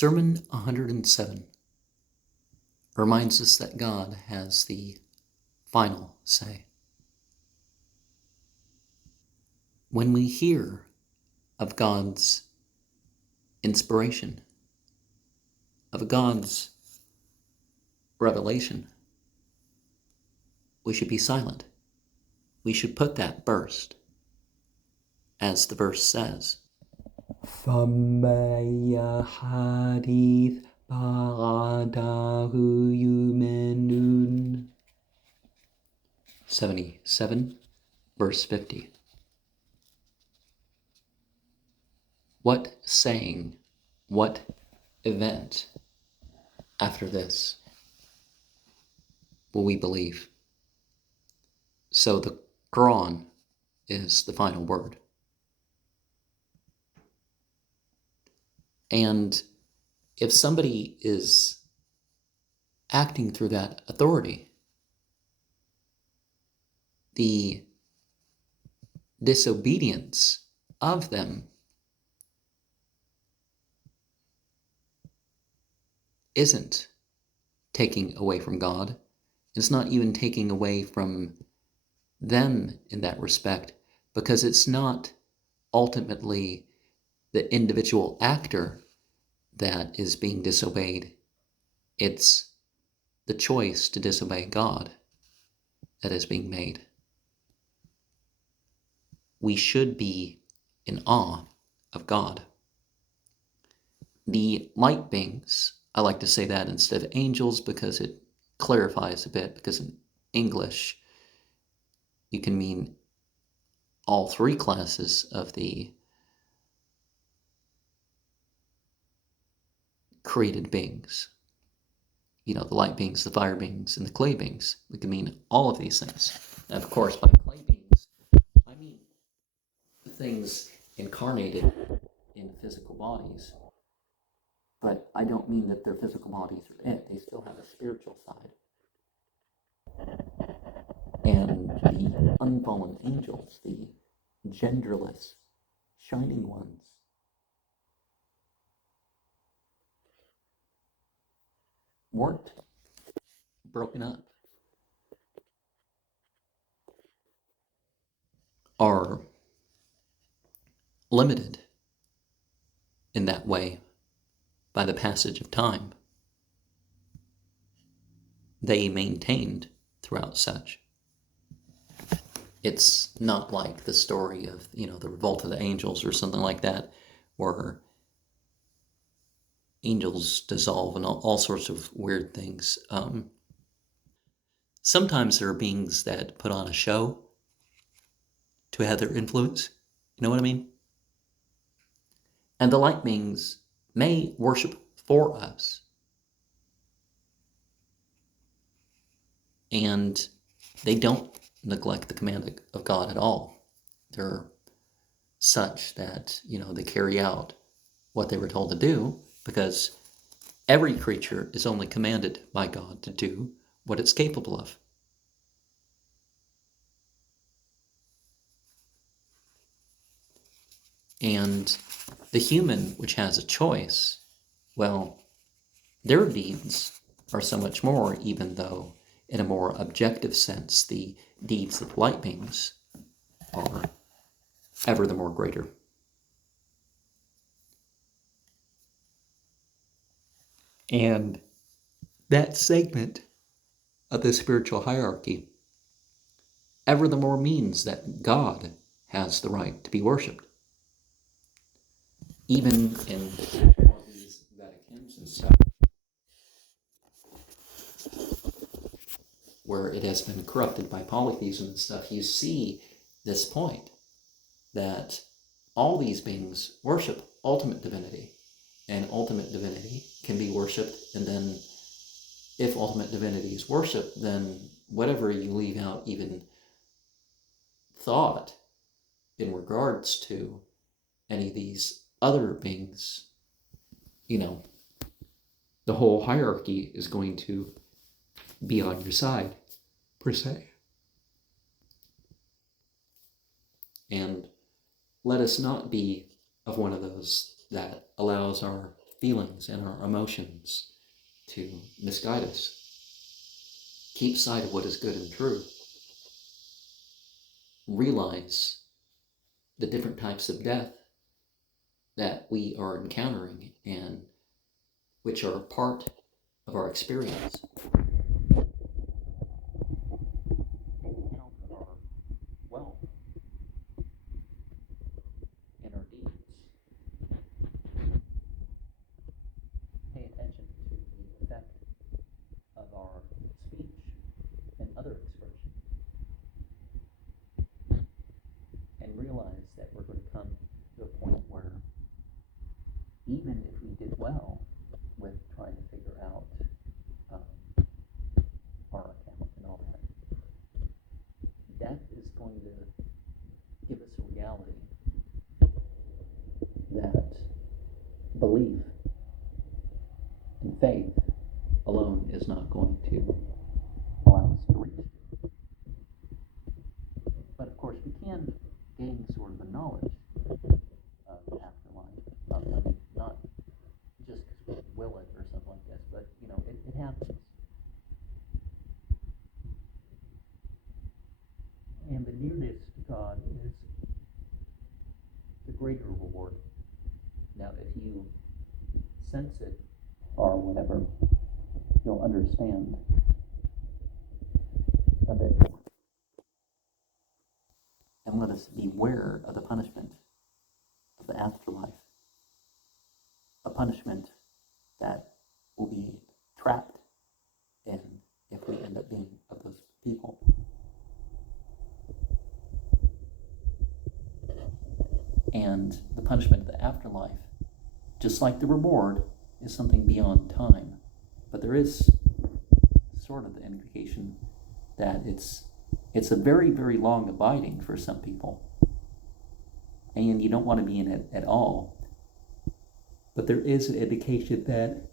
Sermon 107 reminds us that God has the final say. When we hear of God's inspiration, of God's revelation, we should be silent. We should put that first, as the verse says. فَمَا حَدِيث بَعْدَهُ يُؤْمِنُونَ 77, verse 50. What saying, what event after this will we believe? So the Quran is the final word. And if somebody is acting through that authority, the disobedience of them isn't taking away from God. It's not even taking away from them in that respect, because it's not ultimately the individual actor that is being disobeyed. It's the choice to disobey God that is being made. We should be in awe of God. The light beings, I like to say that instead of angels because it clarifies a bit, because in English you can mean all three classes of the created beings. You know, the light beings, the fire beings, and the clay beings. We can mean all of these things. And of course, by clay beings, I mean things incarnated in physical bodies. But I don't mean that their physical bodies are it. They still have a spiritual side. And the unfallen angels, the genderless, shining ones, weren't broken up, are limited in that way by the passage of time. They maintained throughout such. It's not like the story of, the revolt of the angels or something like that, where angels dissolve and all sorts of weird things. Sometimes there are beings that put on a show to have their influence. You know what I mean? And the light beings may worship for us. And they don't neglect the command of God at all. They're such that, they carry out what they were told to do, because every creature is only commanded by God to do what it's capable of. And the human, which has a choice, well, their deeds are so much more, even though in a more objective sense, the deeds of light beings are ever the more greater. And that segment of the spiritual hierarchy ever the more means that God has the right to be worshipped. Even in all these Vaticans and stuff, where it has been corrupted by polytheism and stuff, you see this point that all these beings worship ultimate divinity, and ultimate divinity can be worshipped, and then if ultimate divinity is worshipped, then whatever you leave out even thought in regards to any of these other beings, the whole hierarchy is going to be on your side, per se. And let us not be of one of those that allows our feelings and our emotions to misguide us. Keep sight of what is good and true. Realize the different types of death that we are encountering and which are part of our experience. Take account of our wealth and our deeds. Pay attention to the effect of our speech and other expression. And realize that we're going to come to a point where even if we did well with trying to figure out our account and all that, death is going to give us a reality that belief and faith alone is not going to allow us to reach. But of course, we can gain sort of a knowledge of the afterlife. I mean, not just because we will it or something like this, but it happens. And the nearness to God is the greater reward. Now, if you sense it or whatever, you'll understand a bit more. And let us beware of the punishment of the afterlife, a punishment that will be trapped in if we end up being of those people. And the punishment of the afterlife, just like the reward, is something beyond time. But there is sort of the indication that it's a very, very long abiding for some people. And you don't want to be in it at all. But there is an indication that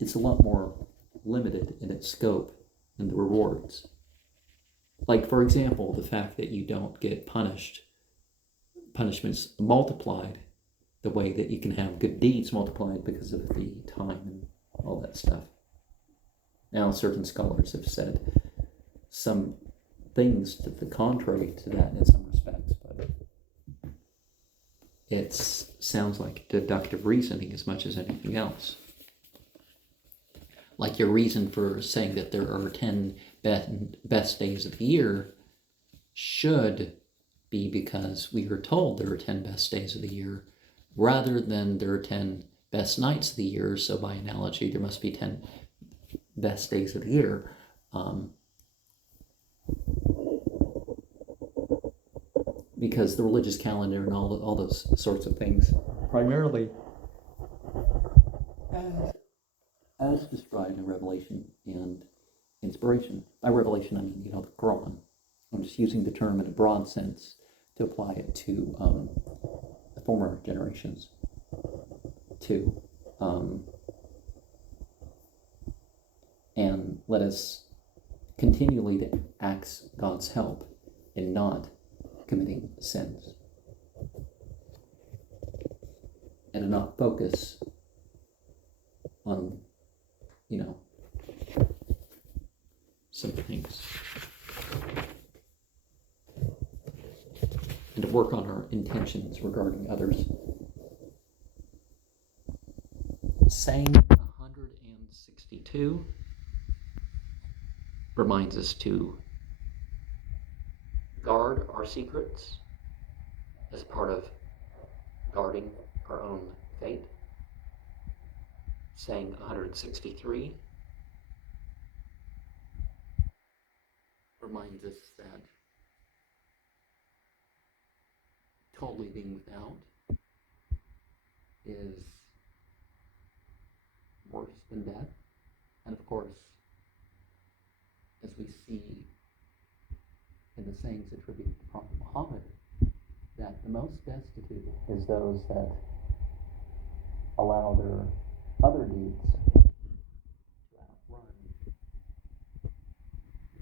it's a lot more limited in its scope than the rewards. Like, for example, the fact that you don't get punishments multiplied the way that you can have good deeds multiplied because of the time and all that stuff. Now, certain scholars have said some things to the contrary to that in some respects, but it sounds like deductive reasoning as much as anything else. Like your reason for saying that there are 10 best days of the year should be because we were told there are 10 best days of the year, rather than there are 10 best nights of the year, so by analogy there must be 10 best days of the year. Because the religious calendar and all those sorts of things, primarily as described in Revelation and inspiration. By revelation, I mean, the Quran. I'm just using the term in a broad sense to apply it to the former generations too. And let us continually to ask God's help in not committing sins, and to not focus on some things, and to work on our intentions regarding others. Saying 162 reminds us to guard our secrets as part of guarding our own fate. Saying 163 reminds us that totally being without is worse than death. And of course, as we see in the sayings attributed to Prophet Muhammad, that the most destitute is those that allow their other deeds to outrun the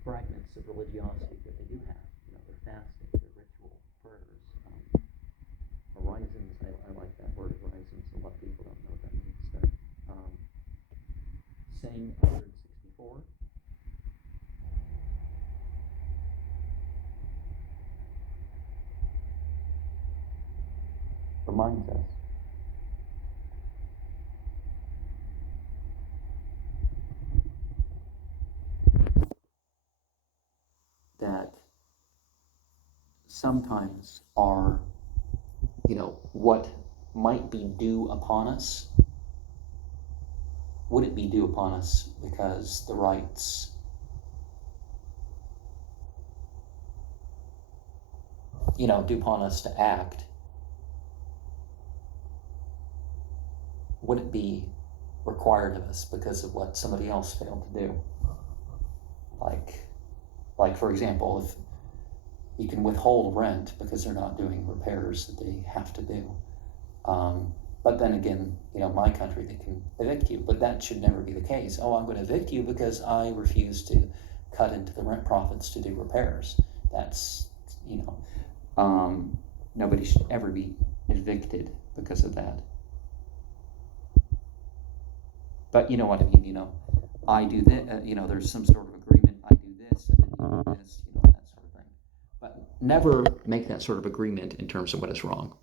fragments of religiosity that they do have. Their fasting, their ritual prayers, horizons. I like saying 164? Reminds us that sometimes our, what might be due upon us, would it be due upon us because the rights due upon us to act, would it be required of us because of what somebody else failed to do? Like for example, if you can withhold rent because they're not doing repairs that they have to do. But then again, my country, they can evict you, but that should never be the case. Oh, I'm going to evict you because I refuse to cut into the rent profits to do repairs. That's, nobody should ever be evicted because of that. But you know what I mean, I do this, there's some sort of agreement, I do this, and then you do this, that sort of thing. But never make that sort of agreement in terms of what is wrong.